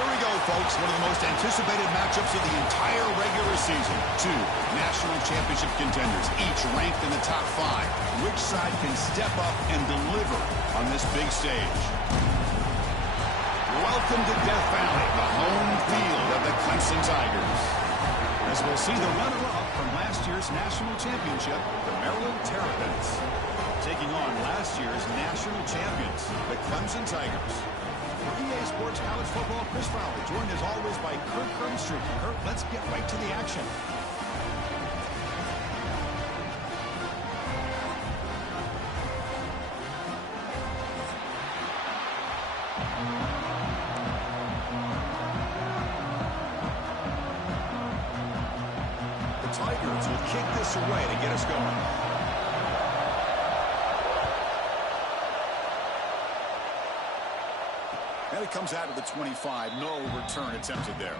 Here we go, folks. One of the most anticipated matchups of the entire regular season. Two national championship contenders, each ranked in the top 5. Which side can step up and deliver on this big stage? Welcome to Death Valley, the home field of the Clemson Tigers. As we'll see the runner-up from last year's national championship, the Maryland Terrapins, taking on last year's national champions, the Clemson Tigers. For EA Sports College Football, Chris Fowler, joined as always by Kurt Krumstrup. Kurt, let's get right to the action. The Tigers will kick this away to get us going. And it comes out of the 25. No return attempted there.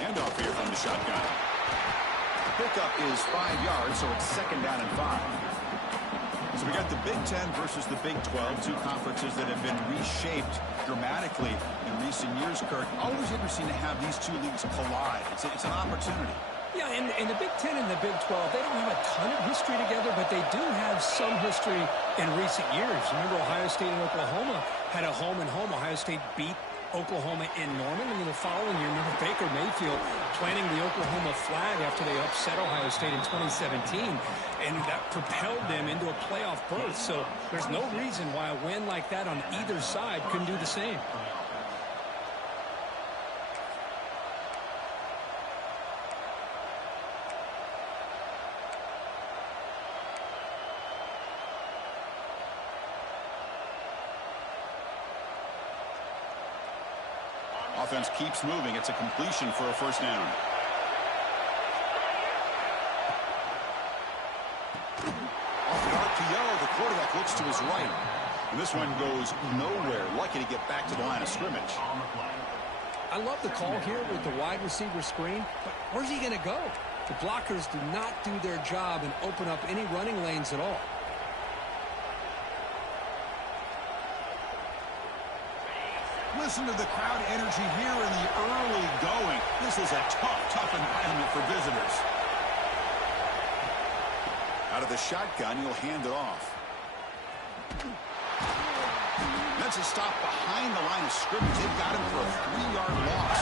Handoff here from the shotgun. Pickup is 5 yards, so it's 2nd down and 5. So we got the Big Ten versus the Big 12, two conferences that have been reshaped dramatically in recent years, Kirk. Always interesting to have these two leagues collide. It's an opportunity. Yeah, and the Big Ten and the Big 12, they don't have a ton of history together, but they do have some history in recent years. Remember, Ohio State and Oklahoma had a home-and-home. Ohio State beat Oklahoma in Norman, and then the following year, remember Baker Mayfield planting the Oklahoma flag after they upset Ohio State in 2017, and that propelled them into a playoff berth. So there's no reason why a win like that on either side couldn't do the same. Offense keeps moving. It's a completion for a 1st down. Off the RPO, the quarterback looks to his right. And this one goes nowhere. Lucky to get back to the line of scrimmage. I love the call here with the wide receiver screen, but where's he going to go? The blockers do not do their job and open up any running lanes at all. Listen to the crowd energy here in the early going. This is a tough environment for visitors. Out of the shotgun, he'll hand it off. That's a stop behind the line of scrimmage. They've got him for a 3-yard loss.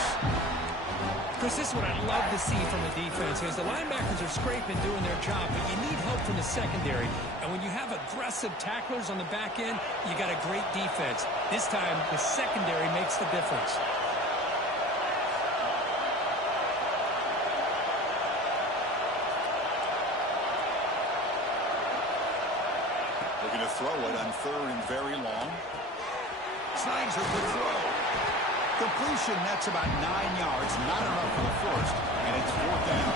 Chris, this is what I'd love to see from the defense is the linebackers are scraping, doing their job, but you need help from the secondary. And when you have aggressive tacklers on the back end, you got a great defense. This time, the secondary makes the difference. Looking to throw it on 3rd and very long. Snags a good throw. Completion, that's about 9 yards. Not enough for the 1st, and it's 4th down.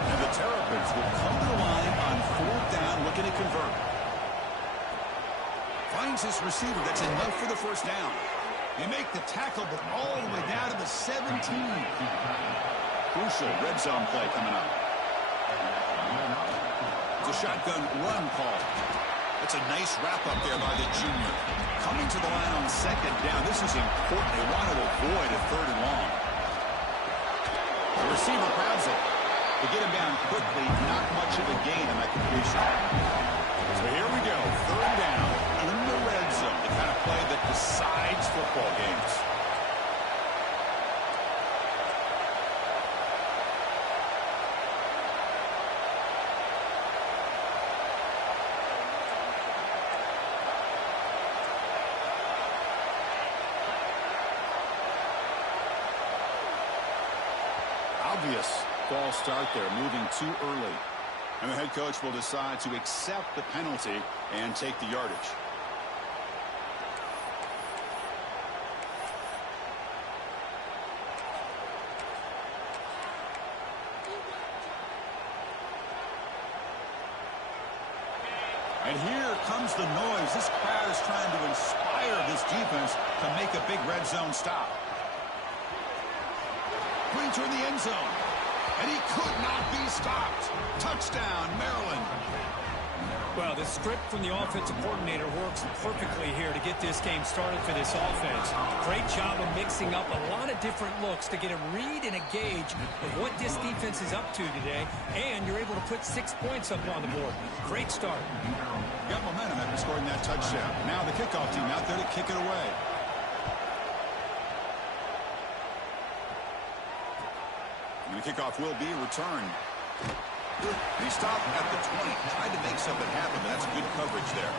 And the Terrapins will come to the line on 4th down, looking to convert. Finds his receiver. That's enough for the 1st down. They make the tackle, but all the way down to the 17. Crucial red zone play coming up. It's a shotgun run call. That's a nice wrap-up there by the junior. Coming to the line on 2nd down. This is important. They want to avoid a 3rd and long. The receiver grabs it. They get him down quickly. Not much of a gain on that completion. So here we go. 3rd down in the red zone. The kind of play that decides football games. Obvious false start there, moving too early. And the head coach will decide to accept the penalty and take the yardage. And here comes the noise. This crowd is trying to inspire this defense to make a big red zone stop. Pointer in the end zone. And he could not be stopped. Touchdown, Maryland. Well, the script from the offensive coordinator works perfectly here to get this game started for this offense. Great job of mixing up a lot of different looks to get a read and a gauge of what this defense is up to today, and you're able to put 6 points up on the board. Great start. Got momentum after scoring that touchdown. Now the kickoff team out there to kick it away. And the kickoff will be returned. He stopped at the 20. Tried to make something happen, but that's good coverage there.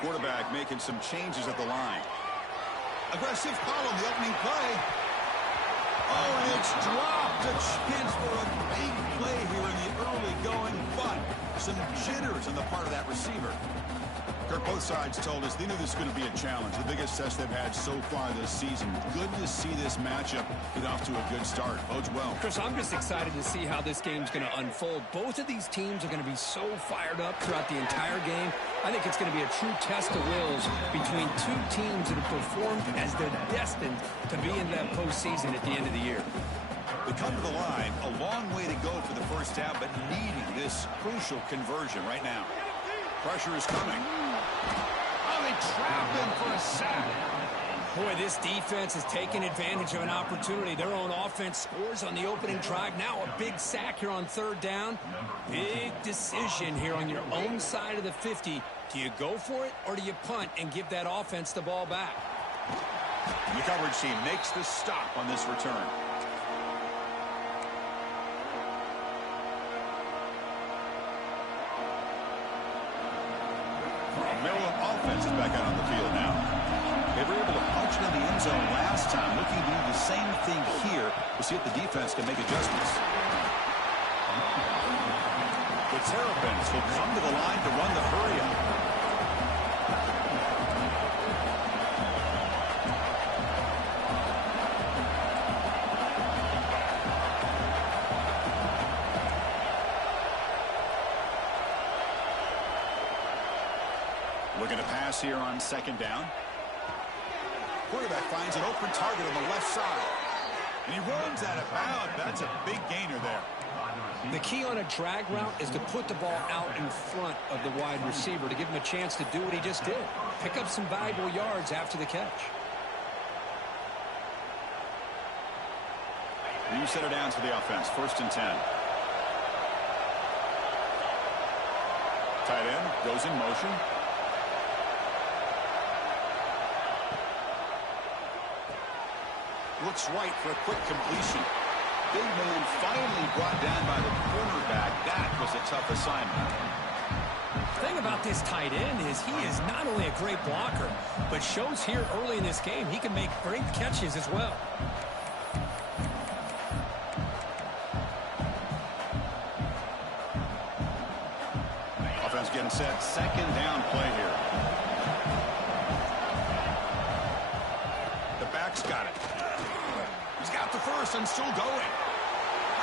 Quarterback making some changes at the line. Aggressive call on the opening play. Oh, and it's dropped. A chance for a big play here in the early going, but some jitters on the part of that receiver. Kirk, both sides told us they knew this was going to be a challenge, the biggest test they've had so far this season. Good to see this matchup get off to a good start. Bodes well. Chris, I'm just excited to see how this game's going to unfold. Both of these teams are going to be so fired up throughout the entire game. I think it's going to be a true test of wills between two teams that have performed as they're destined to be in that postseason at the end of the year. They come to the line, a long way to go for the first half, but needing this crucial conversion right now. Pressure is coming. Oh, they trap him for a sack. Boy, this defense is taking advantage of an opportunity. Their own offense scores on the opening drive. Now a big sack here on third down. Big decision here on your own side of the 50. Do you go for it or do you punt and give that offense the ball back? The coverage team makes the stop on this return. Maryland offense is back out on the field now. They were able to punch it in the end zone last time. Looking to do the same thing here to see if the defense can make adjustments. The Terrapins will come to the line to run the hurry-up. Looking to pass here on second down. Quarterback finds an open target on the left side. And he runs out of bounds. That's a big gainer there. The key on a drag route is to put the ball out in front of the wide receiver to give him a chance to do what he just did. Pick up some valuable yards after the catch. New set of downs for the offense. 1st and 10. Tight end goes in motion. Looks right for a quick completion. Big man finally brought down by the cornerback. That was a tough assignment. The thing about this tight end is he is not only a great blocker, but shows here early in this game he can make great catches as well. Offense getting set. 2nd down play here. The back's got it. He's got the first and still going.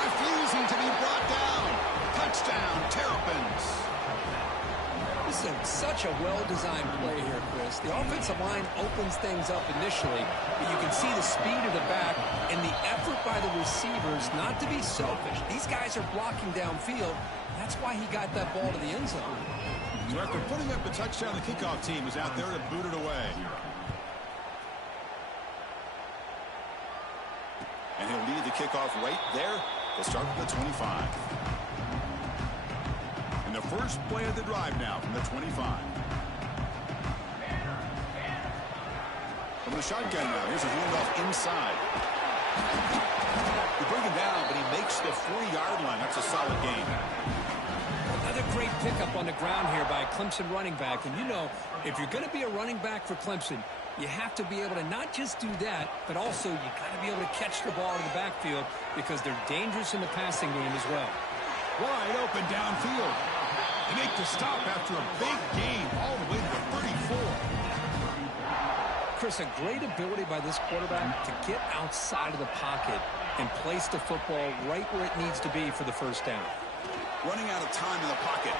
Refusing to be brought down. Touchdown, Terrapins. This is such a well-designed play here, Chris. The offensive line opens things up initially, but you can see the speed of the back and the effort by the receivers not to be selfish. These guys are blocking downfield. That's why he got that ball to the end zone. So after putting up the touchdown, the kickoff team is out there to boot it away. And he'll lead the kickoff right there. They'll start from the 25. And the first play of the drive now from the 25. From the shotgun now, here's a handoff inside. They bring him down, but he makes the 4-yard line. That's a solid gain. Another great pickup on the ground here by a Clemson running back. And you know, if you're going to be a running back for Clemson, you have to be able to not just do that, but also you got to be able to catch the ball in the backfield because they're dangerous in the passing game as well. Wide open downfield. They make the stop after a big gain all the way to the 34. Chris, a great ability by this quarterback to get outside of the pocket and place the football right where it needs to be for the first down. Running out of time in the pocket.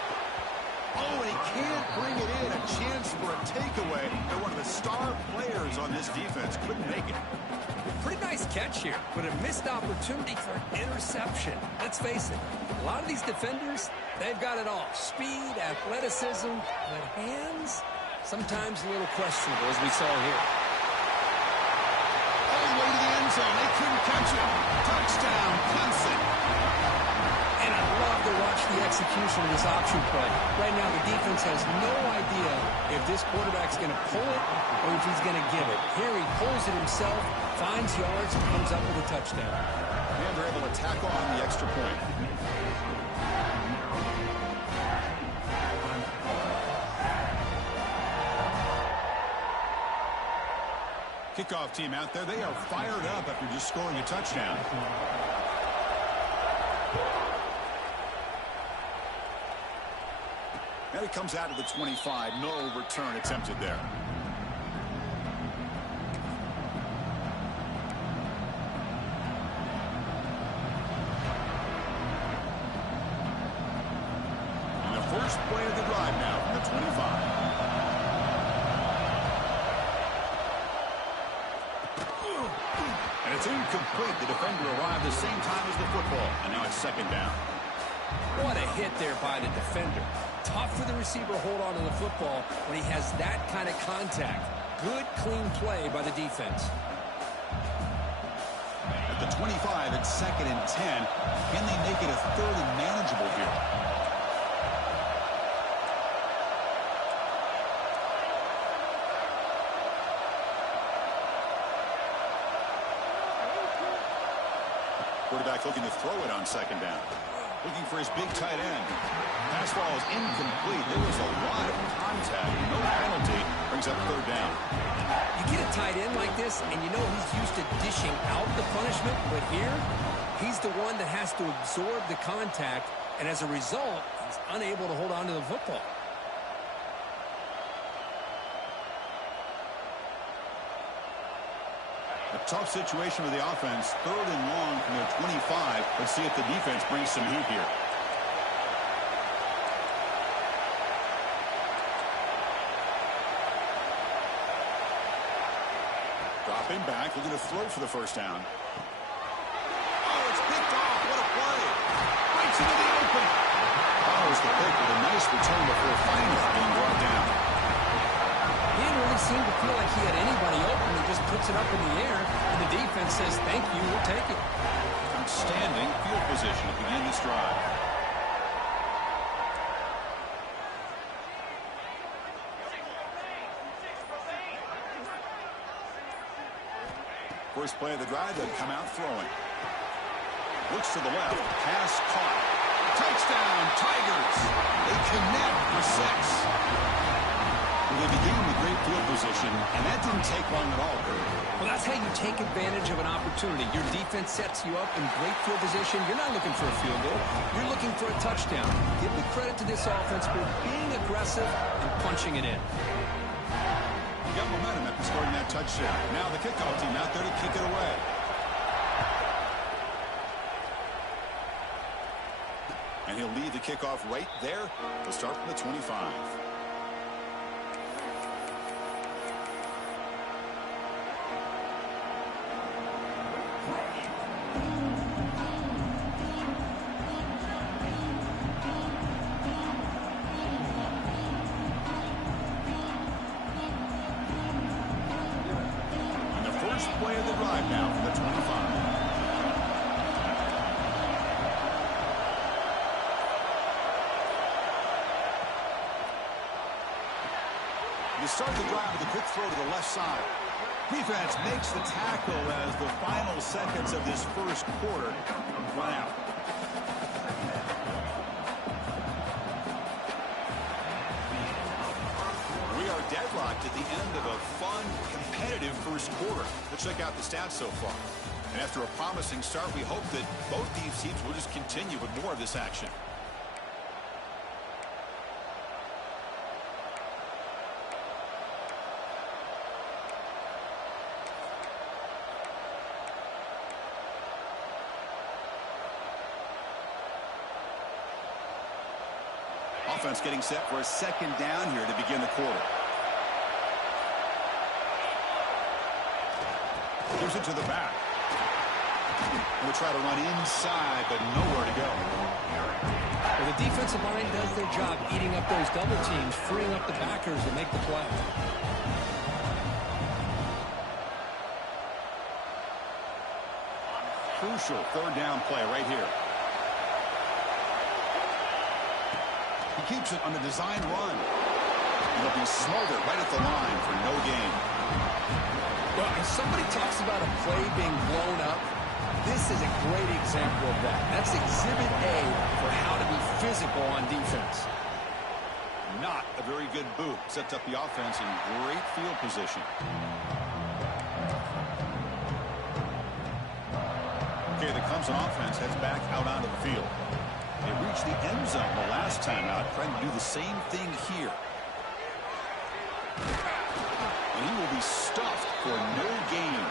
Oh, and he can't bring it in. A chance for a takeaway. And one of the star players on this defense couldn't make it. Pretty nice catch here, but a missed opportunity for an interception. Let's face it, a lot of these defenders, they've got it all. Speed, athleticism, but hands, sometimes a little questionable, as we saw here. All the way to the end zone. They couldn't catch it. Touchdown, Clemson. And I love to watch the execution of this option play. Right now, the defense has no idea if this quarterback's going to pull it or if he's going to give it. Here he pulls it himself, finds yards, and comes up with a touchdown. And they're able to tackle on the extra point. Kickoff team out there. They are fired up after just scoring a touchdown. And it comes out of the 25. No return attempted there. And the first play of the drive now from the 25. And it's incomplete. The defender arrived the same time as the football. And now it's second down. What a hit there by the defender. Tough for the receiver to hold on to the football when he has that kind of contact. Good, clean play by the defense. At the 25, it's second and 10. Can they make it a third and manageable here? Quarterback looking to throw it on second down. Looking for his big tight end. Pass ball is incomplete. There was a lot of contact. No penalty. Brings up third down. You get a tight end like this, and you know he's used to dishing out the punishment, but here, he's the one that has to absorb the contact, and as a result, he's unable to hold on to the football. A tough situation with the offense. Third and long from their 25. Let's see if the defense brings some heat here. Dropping back, looking to throw for the first down. Oh, it's picked off. What a play. Right into the open. Follows the pick with a nice return before finally being brought down. He didn't really seem to feel like he had anybody open. He just puts it up in the air, and the defense says, thank you, we'll take it. Outstanding field position to begin this drive. First play of the drive, they'll come out throwing. Looks to the left, pass caught. Touchdown, Tigers! They connect for 6. They began with great field position, and that didn't take long at all, Kurt. Well, that's how you take advantage of an opportunity. Your defense sets you up in great field position. You're not looking for a field goal. You're looking for a touchdown. Give the credit to this offense for being aggressive and punching it in. You got momentum after scoring that touchdown. Now the kickoff team out there to kick it away. And he'll lead the kickoff right there. We'll start from the 25. Play of the drive now from the 25. You start the drive with a quick throw to the left side. Defense makes the tackle as the final seconds of this first quarter run out. Deadlocked at the end of a fun, competitive first quarter. Let's check out the stats so far. And after a promising start, we hope that both these teams will just continue with more of this action. Offense getting set for a second down here to begin the quarter. Gives it to the back. We'll try to run inside, but nowhere to go. Well, the defensive line does their job eating up those double teams, freeing up the backers to make the play. Crucial third down play right here. He keeps it on the design run. He'll be smothered right at the line for no gain. Well, if somebody talks about a play being blown up, this is a great example of that. That's Exhibit A for how to be physical on defense. Not a very good boot. Sets up the offense in great field position. Okay, the Clemson offense heads back out onto the field. They reached the end zone the last time out, trying to do the same thing here. And he will be stuffed for no gain.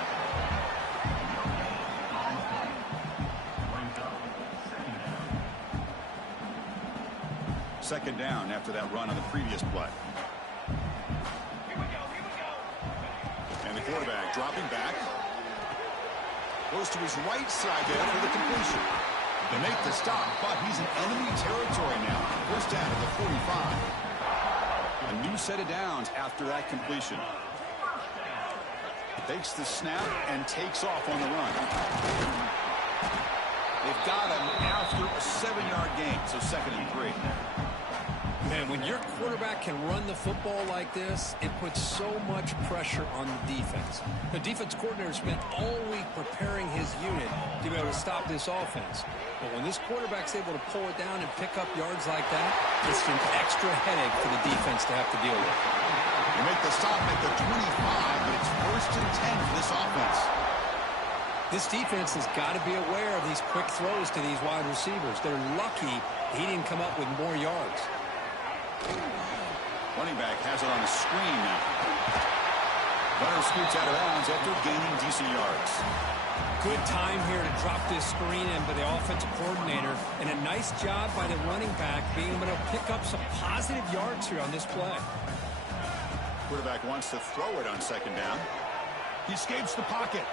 Second down after that run on the previous play. And the quarterback dropping back. Goes to his right side there for the completion. They make the stop, but he's in enemy territory now. First down at the 45. A new set of downs after that completion. Takes the snap and takes off on the run. They've got him after a 7-yard gain, so 2nd and 3. Man, when your quarterback can run the football like this, it puts so much pressure on the defense. The defense coordinator spent all week preparing his unit to be able to stop this offense. But when this quarterback's able to pull it down and pick up yards like that, it's an extra headache for the defense to have to deal with. They make the stop at the 25, but it's 1st and 10 for this offense. This defense has got to be aware of these quick throws to these wide receivers. They're lucky he didn't come up with more yards. Running back has it on the screen now. Runner scoots out of bounds after gaining decent yards. Good time here to drop this screen in by the offensive coordinator, and a nice job by the running back being able to pick up some positive yards here on this play. Quarterback wants to throw it on 2nd down. He escapes the pocket.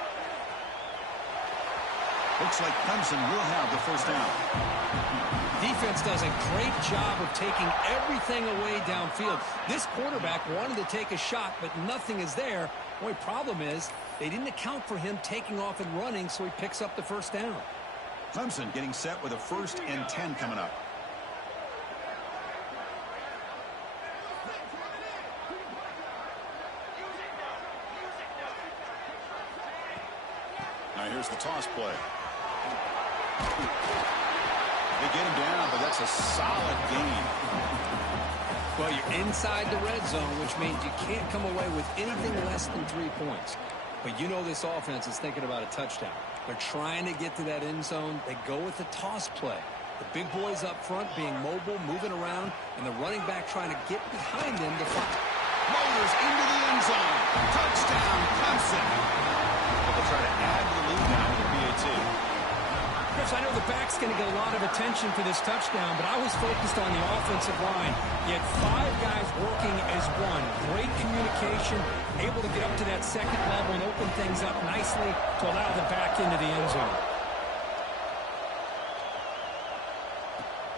Looks like Clemson will have the 1st down. Defense does a great job of taking everything away downfield. This quarterback wanted to take a shot, but nothing is there. The only problem is they didn't account for him taking off and running, so he picks up the 1st down. Clemson getting set with a 1st and 10 coming up. Now here's the toss play. They get him down, but that's a solid gain. Well, you're inside the red zone, which means you can't come away with anything less than 3 points. But you know this offense is thinking about a touchdown. They're trying to get to that end zone. They go with the toss play. The big boys up front being mobile, moving around, and the running back trying to get behind them to find. Motors into the end zone. Touchdown, Clemson. They'll try to add the lead now with the PAT. Chris, I know the back's going to get a lot of attention for this touchdown, but I was focused on the offensive line. You had 5 guys working as one. Great communication, able to get up to that 2nd level and open things up nicely to allow the back into the end zone.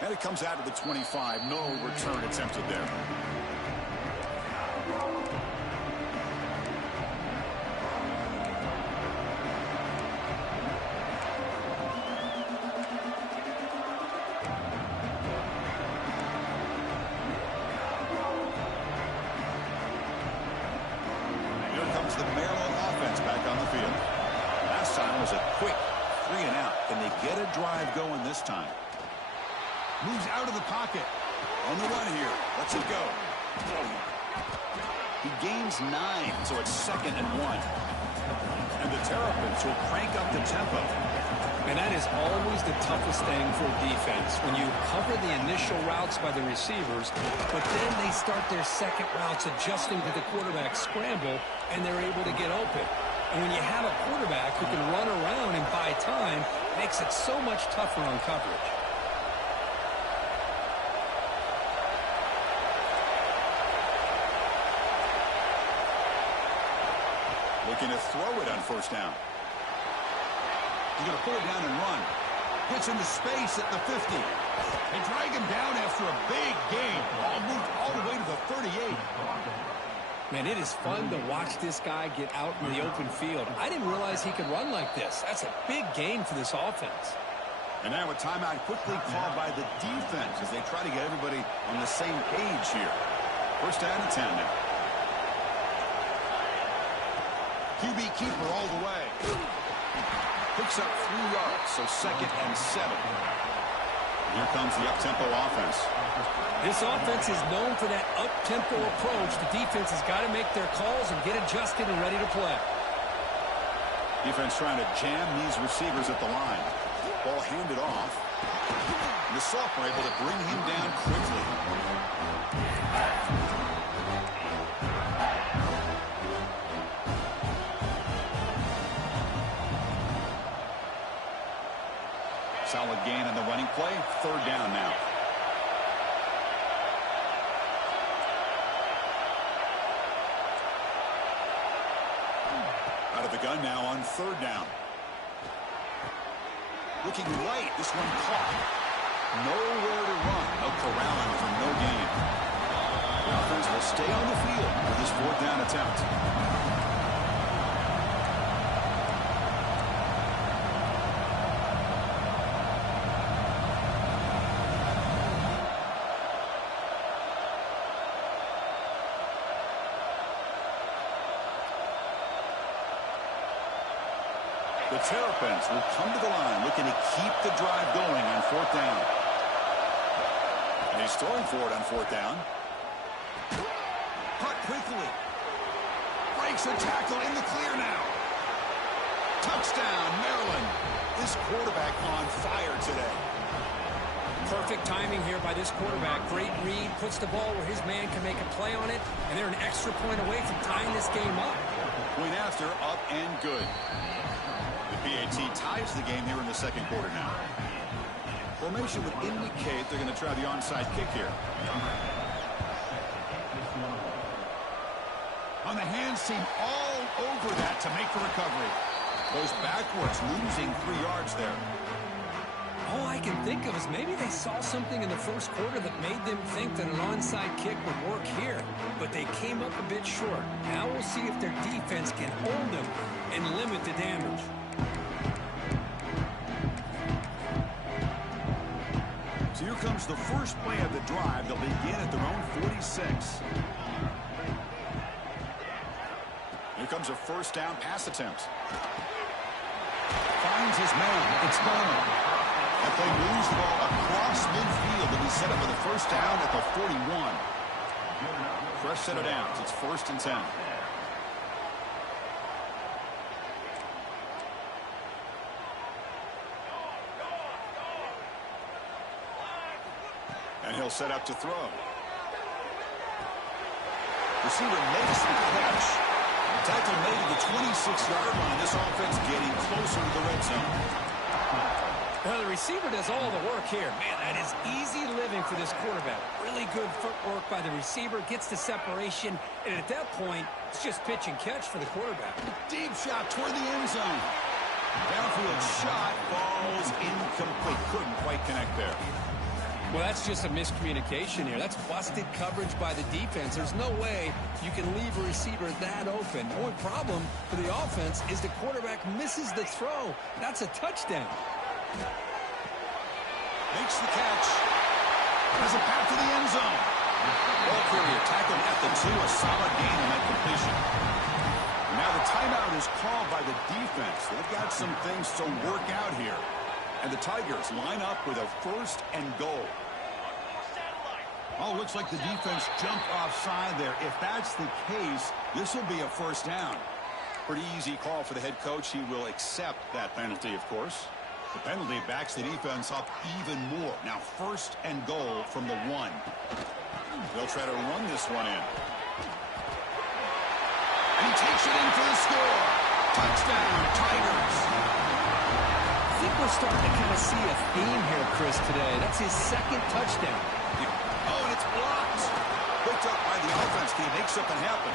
And it comes out of the 25. No return attempted there. The Maryland offense back on the field. Last time was a quick 3 and out. Can they get a drive going this time? Moves out of the pocket. On the run here. Lets it go. He gains 9, so it's 2nd and 1. And the Terrapins will crank up the tempo. And that is always the toughest thing for defense, when you cover the initial routes by the receivers, but then they start their 2nd routes adjusting to the quarterback scramble, and they're able to get open. And when you have a quarterback who can run around and buy time, it makes it so much tougher on coverage. Looking to throw it on first down. He's going to pull it down and run. Gets into space at the 50. They drag him down after a big gain. Ball moved all the way to the 38. Man, it is fun to watch this guy get out in the open field. I didn't realize he could run like this. That's a big gain for this offense. And now a timeout quickly called by the defense as they try to get everybody on the same page here. First down and 10 now. QB keeper all the way. Picks up 3 yards, so second and 7. Here comes the up-tempo offense. This offense is known for that up-tempo approach. The defense has got to make their calls and get adjusted and ready to play. Defense trying to jam these receivers at the line. Ball handed off. And the sophomore able to bring him down quickly. Solid gain in the running play. Third down now. Out of the gun now on third down. Looking right. This one caught. Nowhere to run. No corralling for no gain. The offense will stay on the field for this fourth down attempt. The Terrapins will come to the line looking to keep the drive going on fourth down. And he's throwing for it on fourth down. Cut quickly. Breaks a tackle in the clear now. Touchdown, Maryland. This quarterback on fire today. Perfect timing here by this quarterback. Great read, puts the ball where his man can make a play on it, and they're an extra point away from tying this game up. Point after, up and good. The PAT ties the game here in the second quarter now. Formation would indicate they're going to try the onside kick here. On the hands team all over that to make the recovery. Goes backwards, losing 3 yards there. All I can think of is maybe they saw something in the first quarter that made them think that an onside kick would work here. But they came up a bit short. Now we'll see if their defense can hold them and limit the damage. So here comes the first play of the drive. They'll begin at their own 46. Here comes a first down pass attempt. Finds his man. It's gone. That play moves the ball across midfield and he's set up with a first down at the 41. Fresh set of downs. It's first and 10. And he'll set up to throw. Receiver makes the catch. Tackle made to the 26-yard line. This offense getting closer to the red zone. Well, the receiver does all the work here. Man, that is easy living for this quarterback. Really good footwork by the receiver. Gets the separation. And at that point, it's just pitch and catch for the quarterback. Deep shot toward the end zone. Downfield shot falls incomplete. Couldn't quite connect there. Well, that's just a miscommunication here. That's busted coverage by the defense. There's no way you can leave a receiver that open. The only problem for the offense is the quarterback misses the throw. That's a touchdown. Makes the catch. Has it back to the end zone. Ball carrier tackled at the 2. A solid gain on that completion. Now the timeout is called by the defense. They've got some things to work out here. And the Tigers line up with a first and goal. Oh, looks like the defense jumped offside there. If that's the case, this will be a first down. Pretty easy call for the head coach. He will accept that penalty, of course. The penalty backs the defense up even more. Now first and goal from the 1. They'll try to run this one in. And he takes it in for the score. Touchdown, Tigers. I think we're starting to kind of see a theme here, Chris, today. That's his second touchdown. Oh, and it's blocked. Picked up by the offense. Can he make something happen?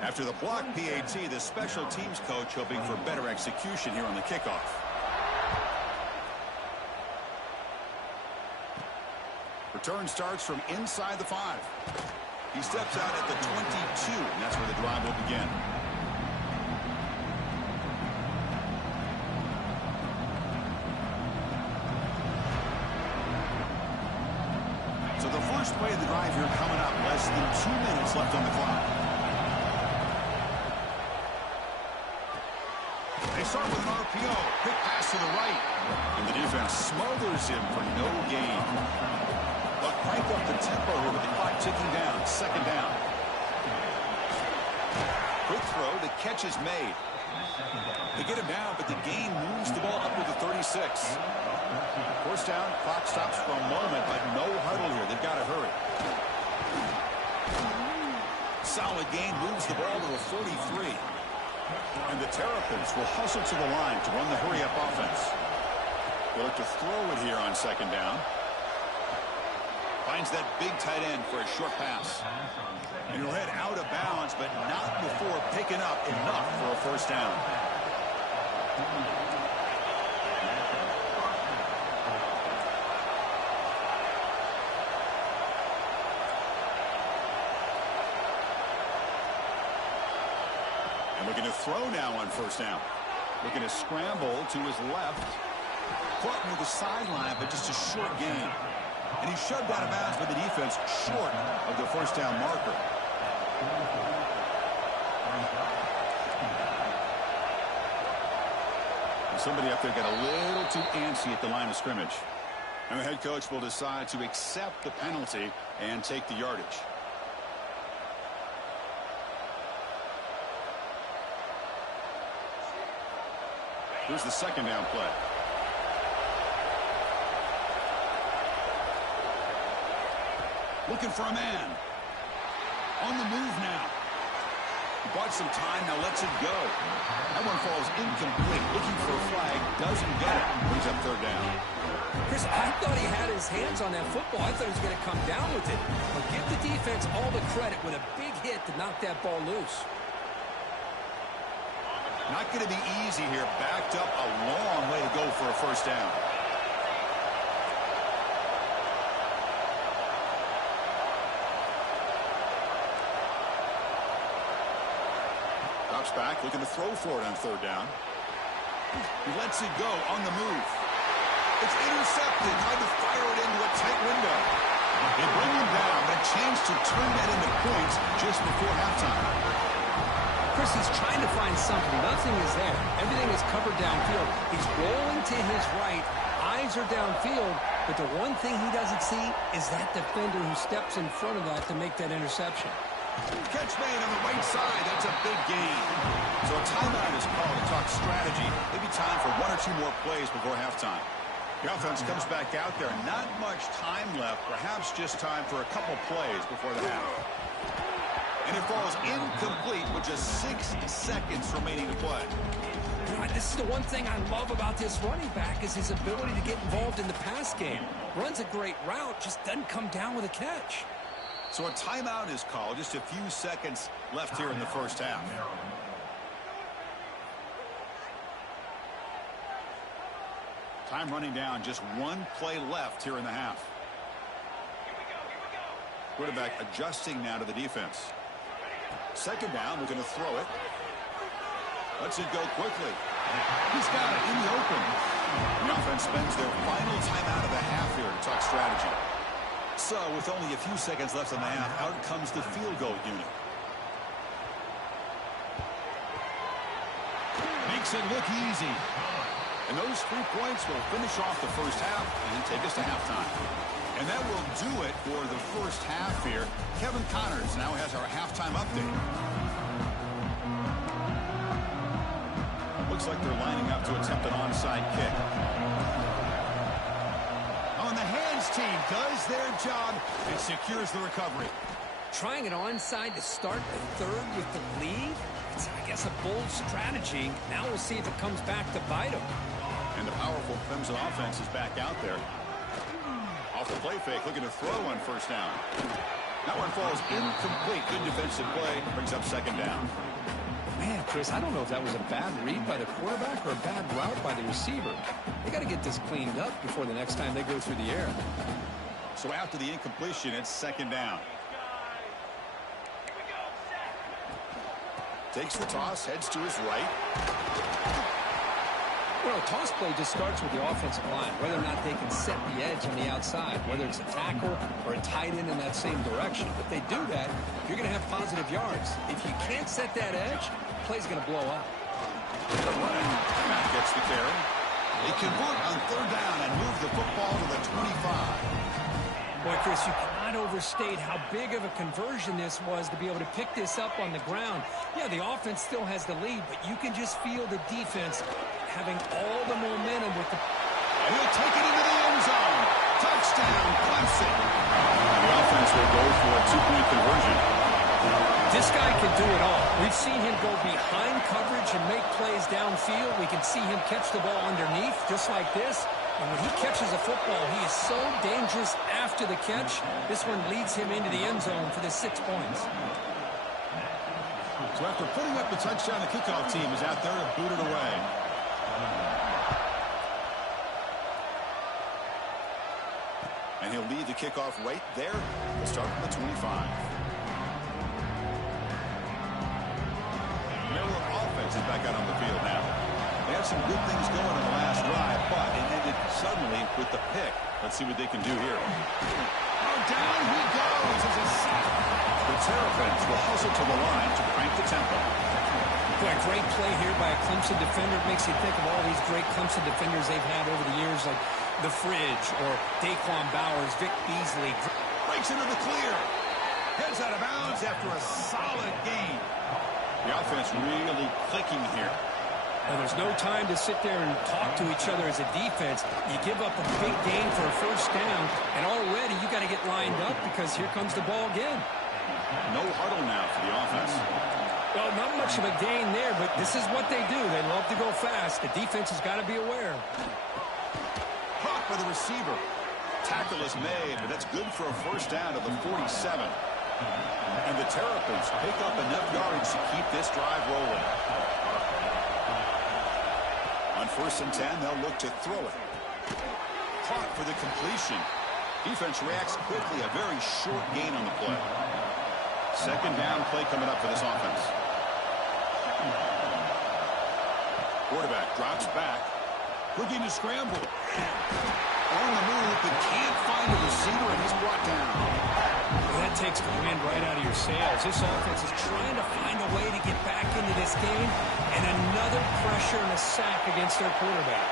After the block PAT, the special teams coach hoping for better execution here on the kickoff. Return starts from inside the 5. He steps out at the 22, and that's where the drive will begin. So the first play of the drive here coming up. Less than 2 minutes left on the clock. They start with an RPO. Quick pass to the right. And the defense smothers him for no gain. But crank up the tempo here with the clock ticking down. Second down. Quick throw. The catch is made. They get him down, but the gain moves the ball up to the 36. First down. Clock stops for a moment, but no huddle here. They've got to hurry. Solid gain moves the ball to the 43. And the Terrapins will hustle to the line to run the hurry-up offense. They'll look to throw it here on second down. Finds that big tight end for a short pass. And he'll head out of bounds, but not before picking up enough for a first down. Looking to throw now on first down. Looking to scramble to his left. Caught near the sideline, but just a short gain. And he's shoved out of bounds by the defense short of the first down marker. And somebody up there got a little too antsy at the line of scrimmage. And the head coach will decide to accept the penalty and take the yardage. Here's the second down play. Looking for a man. On the move now. He bought some time, now lets it go. That one falls incomplete. Looking for a flag, doesn't get it. Brings up third down. Chris, I thought he had his hands on that football. I thought he was going to come down with it. But give the defense all the credit with a big hit to knock that ball loose. Not going to be easy here. Backed up a long way to go for a first down. Drops back, looking to throw for it on third down. He lets it go on the move. It's intercepted. Tried to fire it into a tight window. They bring him down, but a chance to turn that into points just before halftime. Chris, he's trying to find something. Nothing is there. Everything is covered downfield. He's rolling to his right. Eyes are downfield. But the one thing he doesn't see is that defender who steps in front of that to make that interception. Catch made on the right side. That's a big gain. So a timeout is called to talk strategy. Maybe time for one or two more plays before halftime. The offense comes back out there. Not much time left. Perhaps just time for a couple plays before the half. And it falls incomplete with just 6 seconds remaining to play. This is the one thing I love about this running back is his ability to get involved in the pass game. Runs a great route, just doesn't come down with a catch. So a timeout is called. Just a few seconds left here in the first half. Time running down. Just one play left here in the half. Quarterback adjusting now to the defense. Second down, we're going to throw it. Lets it go quickly. He's got it in the open. The offense spends their final timeout of the half here to talk strategy. So, with only a few seconds left in the half, out comes the field goal unit. Makes it look easy. And those 3 points will finish off the first half and take us to halftime. And that will do it for the first half here. Kevin Connors now has our halftime update. Looks like they're lining up to attempt an onside kick. On the hands team does their job and secures the recovery. Trying an onside to start the third with the lead? It's, I guess, a bold strategy. Now we'll see if it comes back to bite them. And the powerful Clemson offense is back out there. off the play fake, looking to throw on first down. That one falls incomplete. Good defensive play. Brings up second down. Man, Chris, I don't know if that was a bad read by the quarterback or a bad route by the receiver. They got to get this cleaned up before the next time they go through the air. So after the incompletion, it's second down. Takes the toss, heads to his right. Well, a toss play just starts with the offensive line, whether or not they can set the edge on the outside, whether it's a tackle or a tight end in that same direction. If they do that, you're going to have positive yards. If you can't set that edge, the play's going to blow up. The running back gets the carry. They convert on third down and move the football to the 25. Boy, Chris, you cannot overstate how big of a conversion this was to be able to pick this up on the ground. Yeah, the offense still has the lead, but you can just feel the defense having all the momentum with the... And he'll take it into the end zone. Touchdown, Clemson. And the offense will go for a two-point conversion. This guy can do it all. We've seen him go behind coverage and make plays downfield. We can see him catch the ball underneath, just like this. And when he catches a football, he is so dangerous after the catch. This one leads him into the end zone for the 6 points. So after putting up the touchdown, the kickoff team is out there to boot it away. And he'll lead the kickoff right there. We'll start from the 25. Miller offense is back out on the field now. They had some good things going in the last drive, but it ended suddenly with the pick. Let's see what they can do here. Oh, down he goes as a sack. The Terrapins will hustle to the line to crank the tempo. Boy, great play here by a Clemson defender. It makes you think of all these great Clemson defenders they've had over the years, like the Fridge or Daquan Bowers, Vic Beasley. Breaks into the clear. Heads out of bounds after a solid gain. The offense really clicking here. Well, there's no time to sit there and talk to each other as a defense. You give up a big gain for a first down, and already you got to get lined up because here comes the ball again. No huddle now for the offense. Well, not much of a gain there, but this is what they do. They love to go fast. The defense has got to be aware. Hawk for the receiver. Tackle is made, but that's good for a first down to the 47. And the Terrapins pick up enough yardage to keep this drive rolling. On 1st and 10, they'll look to throw it. Caught for the completion. Defense reacts quickly. A very short gain on the play. Second down play coming up for this offense. Quarterback drops back. Looking to scramble. On the move, but can't find a receiver, and he's brought down. Well, that takes the wind right out of your sails. This offense is trying to find a way to get back into this game, and another pressure and a sack against their quarterback.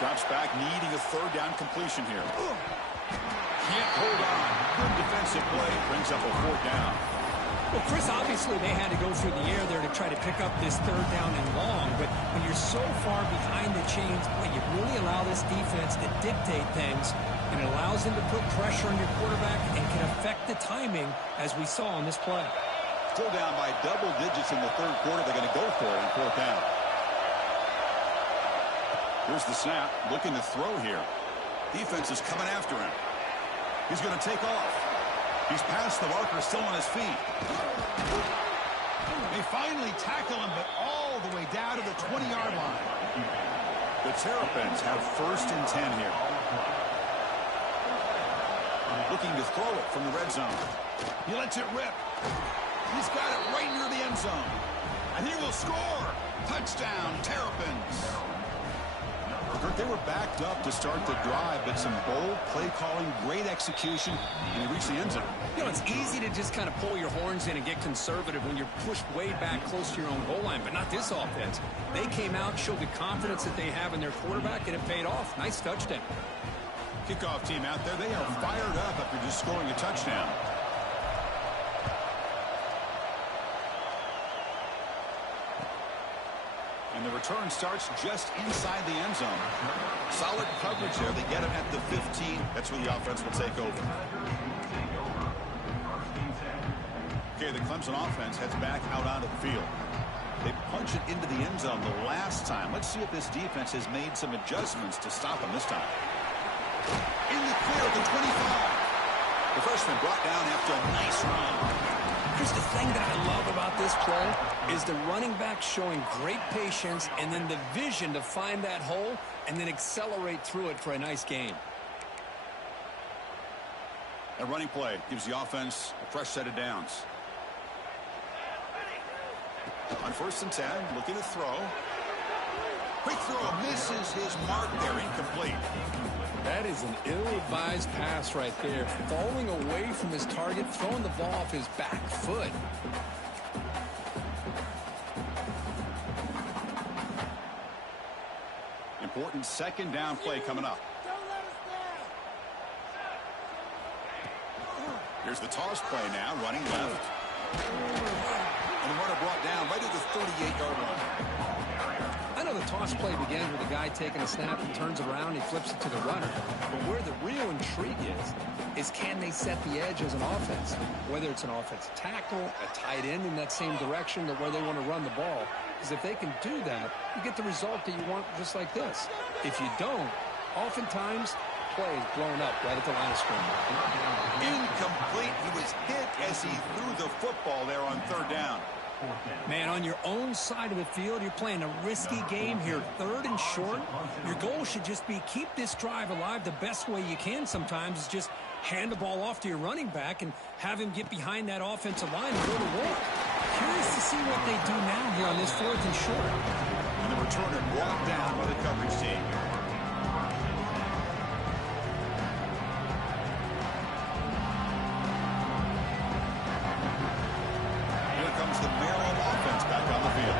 Drops back, needing a third down completion here. Can't hold on. Good defensive play. Brings up a fourth down. Well, Chris, obviously they had to go through the air there to try to pick up this third down and long, but when you're so far behind the chains, boy, you really allow this defense to dictate things, and it allows them to put pressure on your quarterback and can affect the timing, as we saw on this play. Still down by double digits in the third quarter. They're going to go for it on fourth down. Here's the snap, looking to throw here. Defense is coming after him. He's going to take off. He's past the marker, still on his feet. They finally tackle him, but all the way down to the 20-yard line. The Terrapins have 1st and 10 here. Looking to throw it from the red zone. He lets it rip. He's got it right near the end zone. And he will score. Touchdown, Terrapins. They were backed up to start the drive, but some bold play calling, great execution, and they reached the end zone. You know, it's easy to just kind of pull your horns in and get conservative when you're pushed way back close to your own goal line, but not this offense. They came out, showed the confidence that they have in their quarterback, and it paid off. Nice touchdown. Kickoff team out there, they are fired up after just scoring a touchdown. And the return starts just inside the end zone. Solid coverage there. They get him at the 15. That's where the offense will take over. Okay, the Clemson offense heads back out onto the field. They punch it into the end zone the last time. Let's see if this defense has made some adjustments to stop him this time. In the clear at the 25. The freshman brought down after a nice run. Here's the thing that I love about this play is the running back showing great patience and then the vision to find that hole and then accelerate through it for a nice gain. A running play gives the offense a fresh set of downs. On 1st and 10, looking to throw. Quick throw, misses his mark there, incomplete. That is an ill-advised pass right there. Falling away from his target, throwing the ball off his back foot. Important 2nd down play coming up. Here's the toss play now, running left. And the runner brought down right at the 38-yard line. I know the toss play begins with a guy taking a snap and turns around and flips it to the runner. But where the real intrigue is can they set the edge as an offense? Whether it's an offensive tackle, a tight end in that same direction, or where they want to run the ball. Because if they can do that, you get the result that you want just like this. If you don't, oftentimes plays blown up right at the line of scrimmage. Incomplete. He was hit as he threw the football there on 3rd down. Man, on your own side of the field, you're playing a risky game here, 3rd and short. Your goal should just be keep this drive alive the best way you can sometimes is just hand the ball off to your running back and have him get behind that offensive line and go to work. Curious to see what they do now here on this 4th and short. And the returner brought down by the coverage team. The Maryland offense back on the field.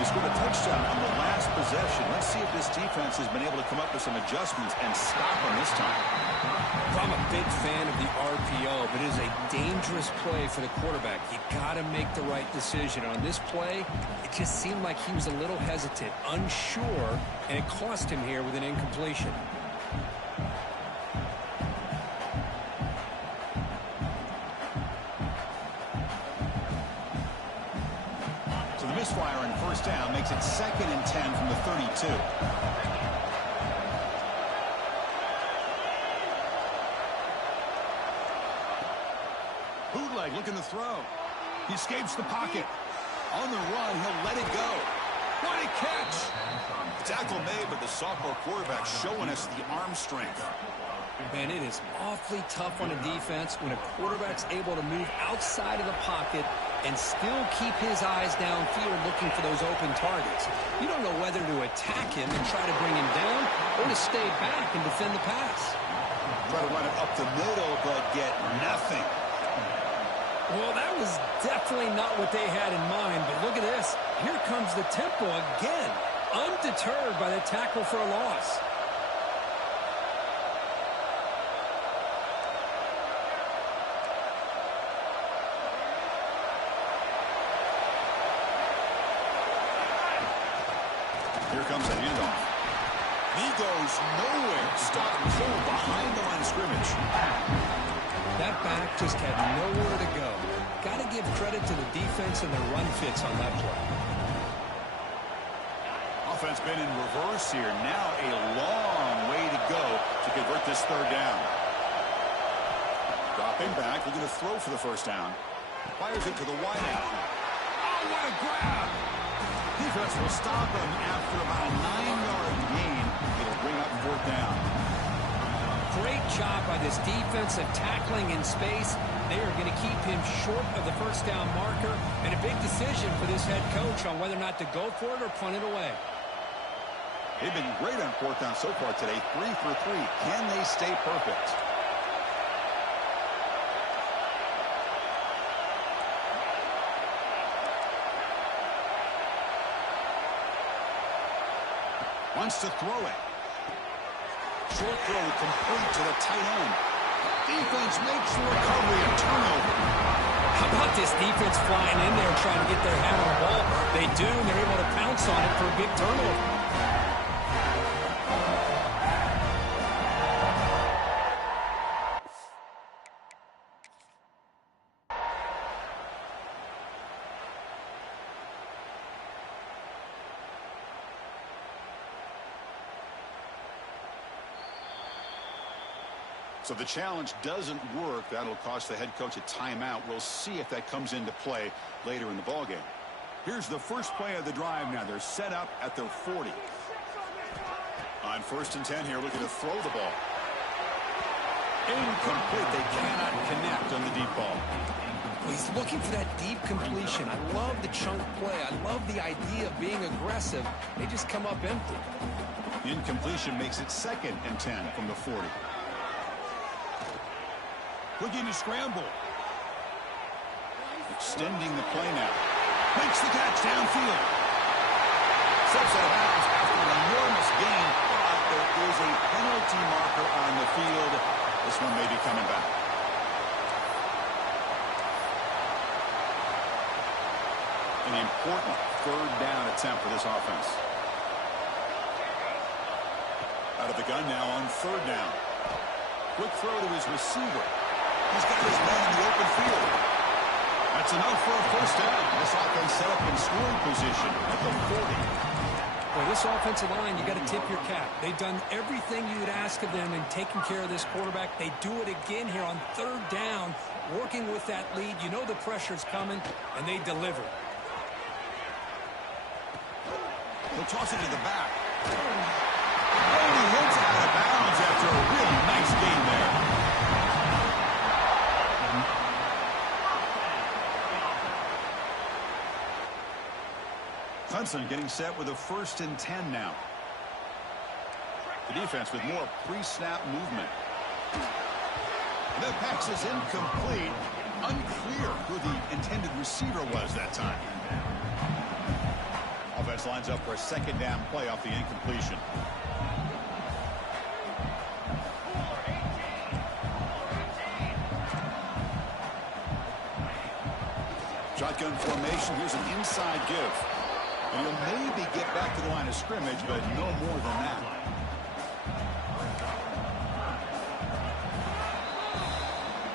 He scored a touchdown on the last possession. Let's see if this defense has been able to come up with some adjustments and stop him this time. I'm a big fan of the RPO, but it is a dangerous play for the quarterback. You got to make the right decision. On this play, it just seemed like he was a little hesitant, unsure, and it cost him here with an incompletion. Misfire on 1st down makes it 2nd and 10 from the 32. Bootleg looking to throw. He escapes the pocket. On the run, he'll let it go. What a catch! The tackle made, but the sophomore quarterback showing us the arm strength. Man, it is awfully tough on a defense when a quarterback's able to move outside of the pocket and still keep his eyes downfield looking for those open targets. You don't know whether to attack him and try to bring him down or to stay back and defend the pass. Try to run it up the middle, but get nothing. Well, that was definitely not what they had in mind, but look at this. Here comes the tempo again, undeterred by the tackle for a loss. Here comes the handoff. He goes nowhere. Stop cold behind the line of scrimmage. That back just had nowhere to go. Got to give credit to the defense and their run fits on that play. Offense been in reverse here. Now a long way to go to convert this 3rd down. Dropping back, looking to throw for the 1st down. Fires it to the wideout. Oh, what a grab! Defense will stop him after about a 9-yard gain. It'll bring up 4th down. Great job by this defensive tackling in space. They are going to keep him short of the 1st down marker, and a big decision for this head coach on whether or not to go for it or punt it away. They've been great on 4th down so far today. 3 for 3. Can they stay perfect? Wants to throw it. Short throw complete to the tight end. Defense makes the recovery, a turnover. How about this defense flying in there trying to get their hand on the ball? They do, and they're able to pounce on it for a big turnover. So the challenge doesn't work. That'll cost the head coach a timeout. We'll see if that comes into play later in the ballgame. Here's the first play of the drive now. They're set up at their 40. On 1st and 10 here, looking to throw the ball. Incomplete. They cannot connect on the deep ball. He's looking for that deep completion. I love the chunk play. I love the idea of being aggressive. They just come up empty. The incompletion makes it 2nd and 10 from the 40. Looking to scramble. Extending the play now. Makes the catch downfield. Steps out of bounds after an enormous gain, but there is a penalty marker on the field. This one may be coming back. An important 3rd down attempt for this offense. Out of the gun now on 3rd down. Quick throw to his receiver. He's got his man in the open field. That's enough for a 1st down. This offense set up in scoring position at the 40. Well, this offensive line, you got to tip your cap. They've done everything you would ask of them in taking care of this quarterback. They do it again here on 3rd down, working with that lead. You know the pressure's coming, and they deliver. He'll toss it to the back. And he hits out of bounds after a really nice gain there. Clemson getting set with a 1st and 10 now. The defense with more pre-snap movement. The pass is incomplete. Unclear who the intended receiver was that time. Offense lines up for a 2nd down play off the incompletion. Shotgun formation. Here's an inside give. And he'll maybe get back to the line of scrimmage, but no more than that.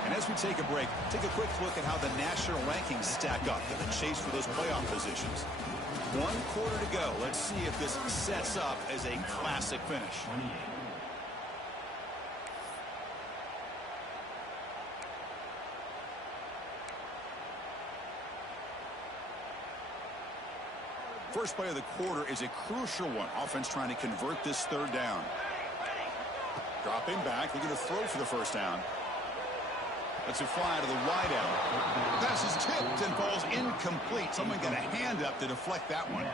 And as we take a break, take a quick look at how the national rankings stack up in the chase for those playoff positions. 1 quarter to go. Let's see if this sets up as a classic finish. First play of the quarter is a crucial one. Offense trying to convert this 3rd down. Dropping back, looking to throw for the 1st down. That's a fly to the wide out. Pass is tipped and falls incomplete. Someone got a hand up to deflect that one.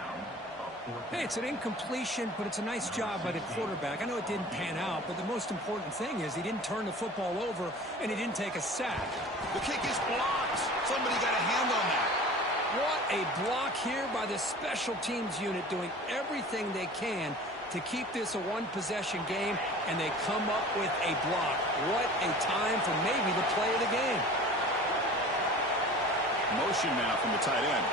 Hey, it's an incompletion, but it's a nice job by the quarterback. I know it didn't pan out, but the most important thing is he didn't turn the football over, and he didn't take a sack. The kick is blocked. Somebody got a hand on that. What a block here by the special teams unit, doing everything they can to keep this a 1-possession game, and they come up with a block. What a time for maybe the play of the game. Motion now from the tight end.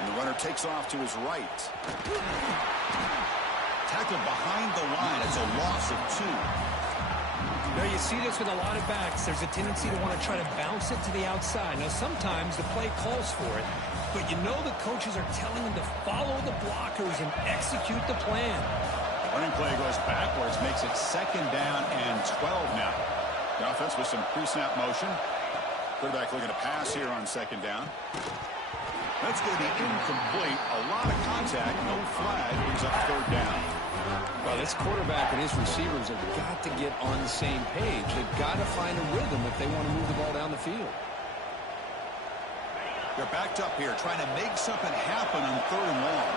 And the runner takes off to his right. Tackled behind the line. It's a loss of 2. Now, you see this with a lot of backs. There's a tendency to want to try to bounce it to the outside. Now, sometimes the play calls for it, but you know the coaches are telling them to follow the blockers and execute the plan. Running play goes backwards, makes it 2nd down and 12 now. The offense with some pre-snap motion. Quarterback looking to pass here on 2nd down. That's going to be incomplete. A lot of contact, no flag, brings up 3rd down. Well, this quarterback and his receivers have got to get on the same page. They've got to find a rhythm if they want to move the ball down the field. They're backed up here, trying to make something happen on 3rd and long.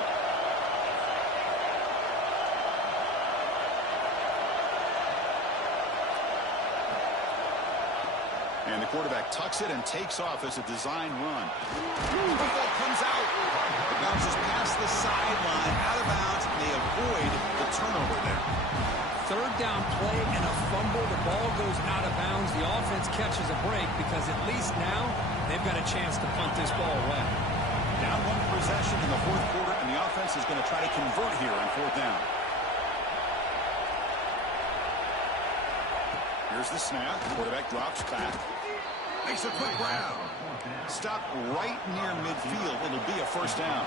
And the quarterback tucks it and takes off as a design run. The ball comes out. It bounces past the sideline, out of bounds, and they avoid the turnover there. 3rd down play and a fumble. The ball goes out of bounds. The offense catches a break because at least now they've got a chance to punt this ball away. Down 1 possession in the 4th quarter, and the offense is going to try to convert here on 4th down. Here's the snap. Quarterback drops back. Makes a quick grab. Stop right near midfield. It'll be a 1st down.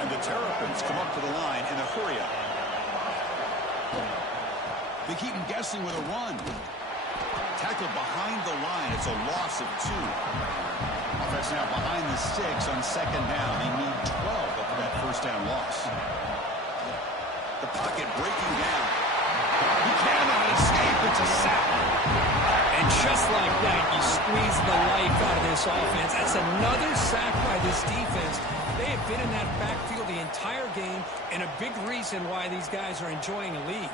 And the Terrapins come up to the line in a hurry-up. They keep him guessing with a run. Tackled behind the line. It's a loss of 2. Offense now behind the 6 on second down. They need 12 after that first down loss. The pocket breaking down. He cannot escape. It's a sack. And just like that, you squeeze the life out of this offense. That's another sack by this defense. They have been in that backfield the entire game, and a big reason why these guys are enjoying a lead.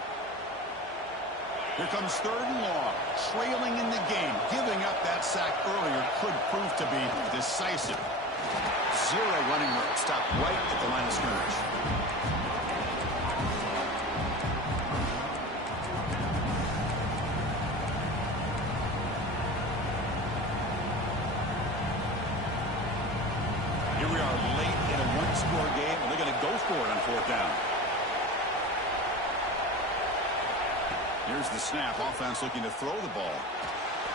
Here comes 3rd and long. Trailing in the game. Giving up that sack earlier could prove to be decisive. 0 running room. Stopped right at the line of scrimmage. Here we are late in a one-score game, and they're going to go for it on 4th down. Here's the snap. Offense looking to throw the ball.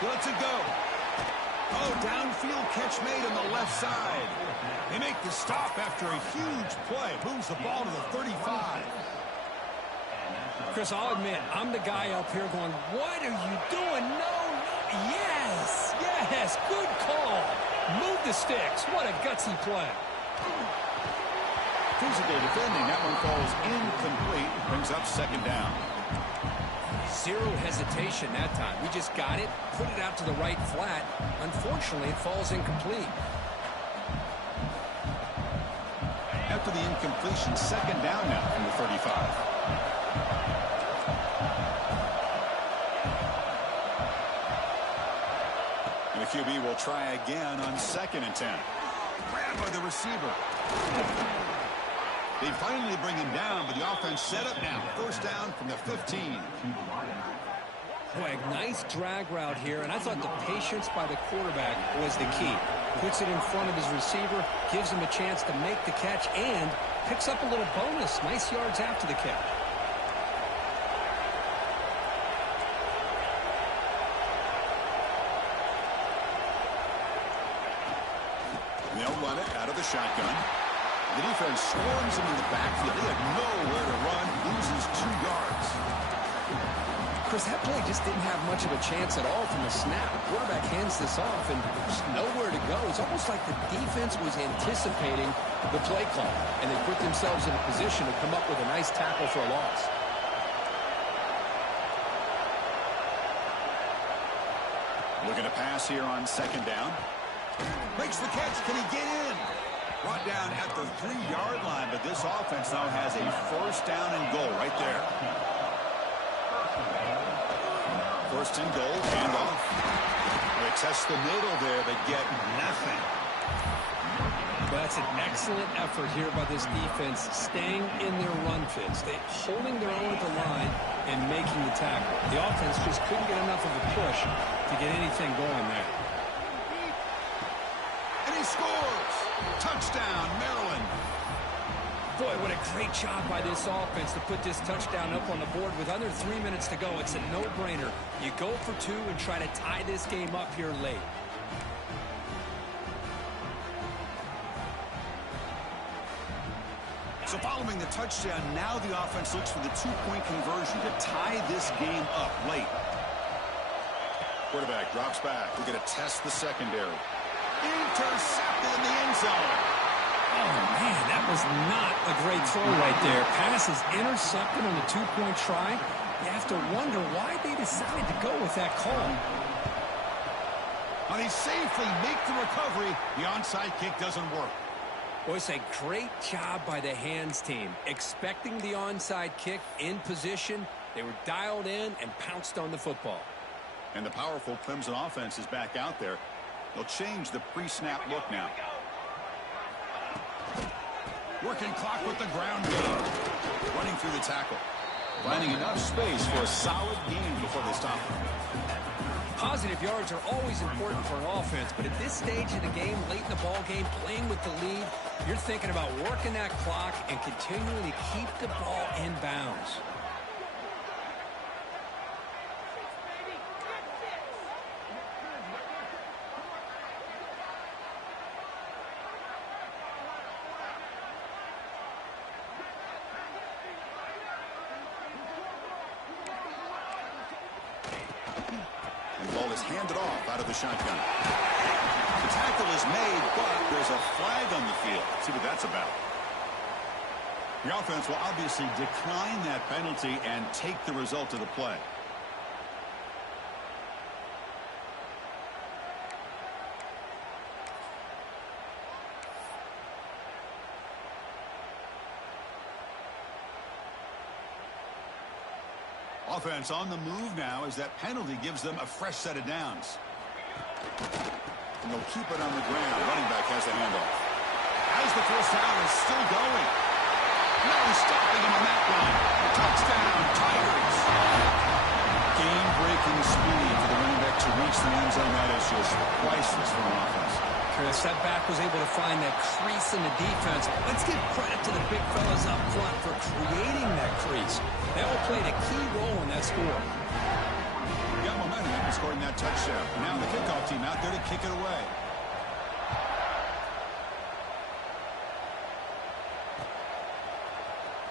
He lets it go. Oh, downfield catch made on the left side. They make the stop after a huge play. Moves the ball to the 35. Chris, I'll admit, I'm the guy up here going, what are you doing? No. Yes. Yes. Good call. Move the sticks. What a gutsy play. Physical defending. That one falls incomplete. Brings up second down. Zero hesitation that time. We just got it, put it out to the right flat. Unfortunately, it falls incomplete. After the incompletion, second down now from the 35. And the QB will try again on 2nd and 10. Grabbed by the receiver. They finally bring him down, but the offense set up now. 1st down from the 15. Boy, a nice drag route here, and I thought the patience by the quarterback was the key. Puts it in front of his receiver, gives him a chance to make the catch, and picks up a little bonus. Nice yards after the catch. They'll run it out of the shotgun. The defense swarms him in the backfield. They have nowhere to run. Loses 2 yards. Chris, that play just didn't have much of a chance at all from the snap. The quarterback hands this off and just nowhere to go. It's almost like the defense was anticipating the play call, and they put themselves in a position to come up with a nice tackle for a loss. Looking to pass here on 2nd down. Makes the catch. Can he get in? Brought down at the 3-yard line, but this offense now has a 1st down and goal right there. 1st and goal, handoff. They test the middle there, but get nothing. That's an excellent effort here by this defense, staying in their run fits. They holding their own at the line and making the tackle. The offense just couldn't get enough of a push to get anything going there. And he scores! Touchdown, Maryland. Boy, what a great job by this offense to put this touchdown up on the board with under 3 minutes to go. It's a no-brainer. You go for 2 and try to tie this game up here late. So following the touchdown, now the offense looks for the 2-point conversion to tie this game up late. Quarterback drops back. We're going to test the secondary. Intercepted in the end zone. Oh, man, that was not a great throw right there. Pass is intercepted on the 2-point try. You have to wonder why they decided to go with that call. When they safely make the recovery, the onside kick doesn't work. Boy, it's a great job by the hands team. Expecting the onside kick in position, they were dialed in and pounced on the football. And the powerful Clemson offense is back out there. They'll change the pre-snap look now. Working clock with the ground game. Running through the tackle. Finding enough space for a solid gain before they stop him. Positive yards are always important for an offense, but at this stage of the game, late in the ball game, playing with the lead, you're thinking about working that clock and continuing to keep the ball in bounds. hand it off out of the shotgun. The tackle is made, but there's a flag on the field. Let's see what that's about. The offense will obviously decline that penalty and take the result of the play. Offense on the move now as that penalty gives them a fresh set of downs. And they'll keep it on the ground. Running back has the handoff. As the first down is still going. No stopping him on that one. Touchdown, Tigers. Game-breaking speed for the running back to reach the end zone. That is just priceless for an offense. Chris, that back was able to find that crease in the defense. Let's give credit to the big fellas up front for creating that crease. They all played a key role in that score. We got momentum in scoring that touchdown. Now the kickoff team out there to kick it away.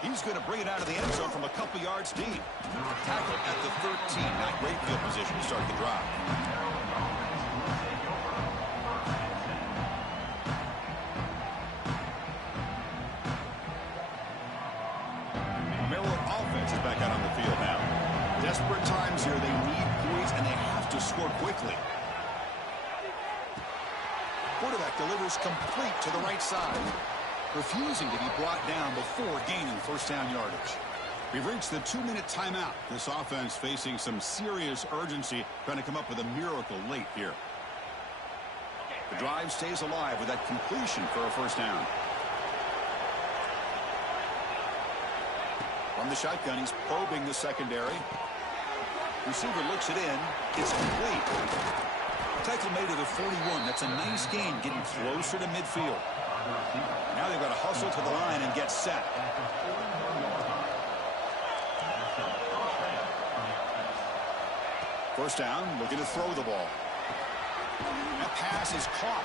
He's going to bring it out of the end zone from a couple yards deep. Tackle at the 13. Not great field position to start the drive. Back out on the field now. Desperate times here. They need points, and they have to score quickly. Quarterback delivers complete to the right side, refusing to be brought down before gaining first down yardage. We've reached the 2-minute timeout. This offense facing some serious urgency, trying to come up with a miracle late here. The drive stays alive with that completion for a first down. From the shotgun, he's probing the secondary. Receiver looks it in. It's complete. Tackle made at the 41. That's a nice gain, getting closer to midfield. Now they've got to hustle to the line and get set. First down, looking to throw the ball. That pass is caught.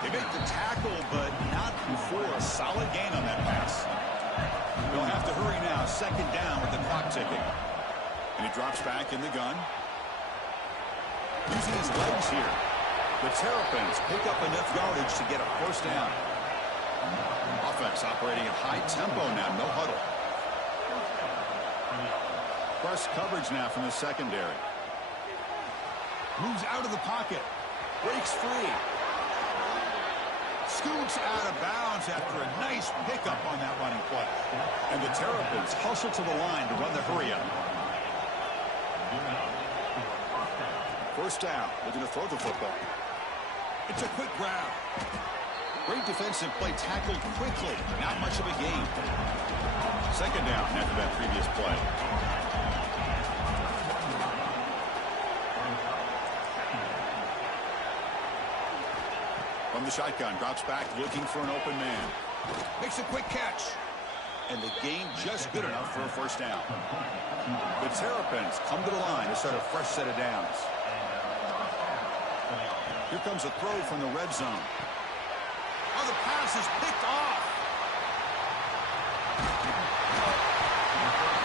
They make the tackle, but not before a solid gain on that pass. They'll have to hurry now. Second down with the clock ticking. And he drops back in the gun. Using his legs here. The Terrapins pick up enough yardage to get a first down. Offense operating at high tempo now. No huddle. Press coverage now from the secondary. Moves out of the pocket. Breaks free. Scoots out of bounds after a nice pickup on that running play. And the Terrapins hustle to the line to run the hurry-up. First down. Looking to throw the football. It's a quick grab. Great defensive play, tackled quickly. Not much of a gain. Second down after that previous play. From the shotgun, drops back, looking for an open man. Makes a quick catch. And the gain just good enough for a first down. The Terrapins come to the line to start a fresh set of downs. Here comes a throw from the red zone. Oh, the pass is picked off.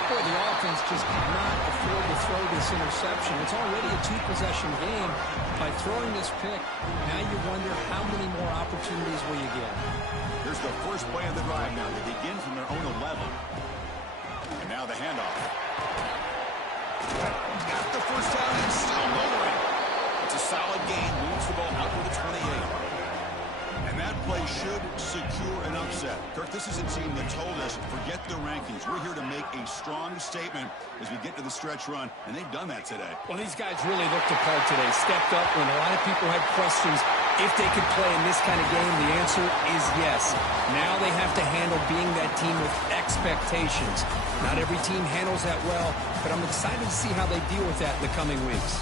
Boy, the offense just cannot afford to throw this interception. It's already a two-possession game. By throwing this pick, now you wonder how many more opportunities will you get. Here's the first play of the drive now. They begin from their own 11. And now the handoff. Got the first down and still motoring. It's a solid gain. Moves the ball out to the 28. And that play should secure an upset. Kirk, this is a team that told us, forget the rankings. We're here to make a strong statement as we get to the stretch run, and they've done that today. Well, these guys really looked apart today. Stepped up when a lot of people had questions if they could play in this kind of game. The answer is yes. Now they have to handle being that team with expectations. Not every team handles that well, but I'm excited to see how they deal with that in the coming weeks.